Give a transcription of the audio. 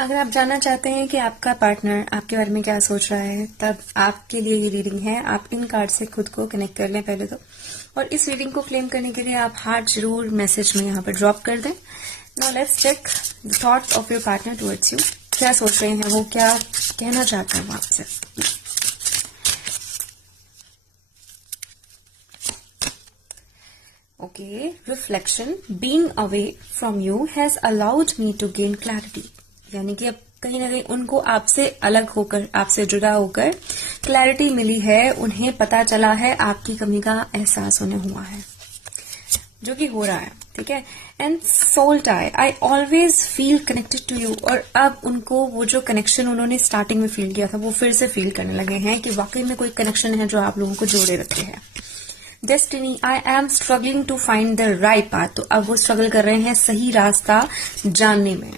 अगर आप जानना चाहते हैं कि आपका पार्टनर आपके बारे में क्या सोच रहा है, तब आपके लिए ये रीडिंग है। आप इन कार्ड से खुद को कनेक्ट कर लें पहले तो, और इस रीडिंग को क्लेम करने के लिए आप हार्ट जरूर मैसेज में यहाँ पर ड्रॉप कर दें। Now let's check the thoughts of your partner towards you. क्या सोच रहे हैं वो, क्या कहना चाहते हैं वो आपसे। Okay, reflection. Being away from you has allowed me to gain clarity. यानी कि अब कहीं ना कहीं उनको आपसे अलग होकर, आपसे जुदा होकर क्लैरिटी मिली है। उन्हें पता चला है, आपकी कमी का एहसास उन्हें हुआ है, जो कि हो रहा है। ठीक है। And soul tie, I always feel connected to you. और अब उनको वो जो कनेक्शन उन्होंने स्टार्टिंग में फील किया था, वो फिर से फील करने लगे हैं कि वाकई में कोई कनेक्शन है जो आप लोगों को जोड़े रखे हैं। Destiny, I am struggling to find the right path. तो अब वो स्ट्रगल कर रहे हैं सही रास्ता जानने में।